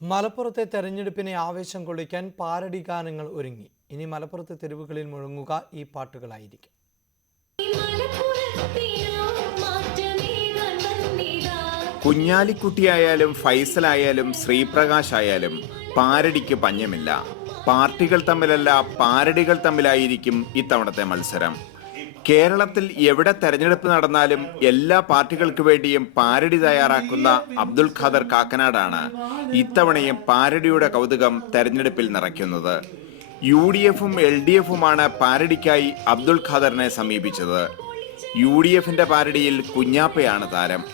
മലപ്പുറത്തെ തെരഞ്ഞെടുപ്പിനെ ആവേശം കൊള്ളിക്കാൻ പാരഡി ഗാനങ്ങൾ ഒരുങ്ങി. ഇനി മലപ്പുറത്തെ തെരുവുകളിൽ മുഴങ്ങുക ഈ പാട്ടുകളായിരിക്കും. കുഞ്ഞാലിക്കുട്ടിയായാലും ഫൈസലായാലും ശ്രീപ്രകാശ് ആയാലും പാരഡിക്ക് പഞ്ഞമില്ല. പാർട്ടികൾ തമ്മിലല്ല, പാരഡികൾ തമ്മിലായിരിക്കും ഇത്തവണത്തെ മത്സരം. കേരളത്തിൽ എവിടെ തെരഞ്ഞെടുപ്പ് നടന്നാലും എല്ലാ പാർട്ടികൾക്ക് വേണ്ടിയും പാരഡി തയ്യാറാക്കുന്ന അബ്ദുൽ ഖാദർ കാക്കനാടാണ് ഇത്തവണയും പാരഡിയുടെ കൗതുകം തെരഞ്ഞെടുപ്പിൽ നിറയ്ക്കുന്നത്. UDFും LDFുമാണ് പാരഡിക്കായി അബ്ദുൽ ഖാദറിനെ സമീപിച്ചത്. UDFിന്റെ പാരഡിയിൽ കുഞ്ഞാപ്പയാണ് താരം.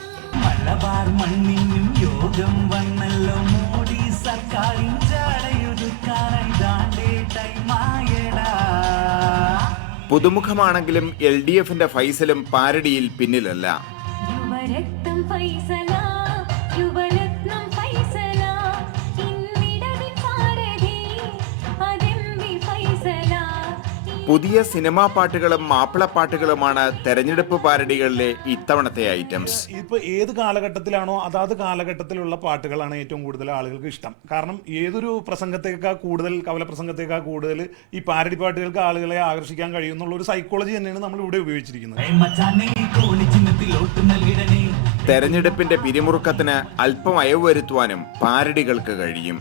പുതുമുഖമാണെങ്കിലും LDFിന്റെ ഫൈസലും പാരഡിയിൽ പിന്നിലല്ല. പുതിയ സിനിമാ പാട്ടുകളും മാപ്പിളപ്പാട്ടുകളുമാണ് തെരഞ്ഞെടുപ്പ് പാരഡികളിലെ ഇത്തവണത്തെ ഐറ്റംസ്. ഇപ്പൊ ഏത് കാലഘട്ടത്തിലാണോ അതാത് കാലഘട്ടത്തിലുള്ള പാട്ടുകളാണ് ഏറ്റവും കൂടുതൽ ആളുകൾക്ക് ഇഷ്ടം. കാരണം ഏതൊരു പ്രസംഗത്തേക്കാൾ കൂടുതൽ, കവല പ്രസംഗത്തേക്കാൾ കൂടുതൽ ഈ പാരഡി പാട്ടുകൾക്ക് ആളുകളെ ആകർഷിക്കാൻ കഴിയുന്നുള്ള ഒരു സൈക്കോളജി തന്നെയാണ് നമ്മൾ ഇവിടെ ഉപയോഗിച്ചിരിക്കുന്നത്. തെരഞ്ഞെടുപ്പിന്റെ പിരിമുറുക്കത്തിന് അല്പം അയവ് വരുത്തുവാനും പാരഡികൾക്ക് കഴിയും.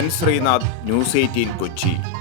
N. Srinath, News 18, Kochi.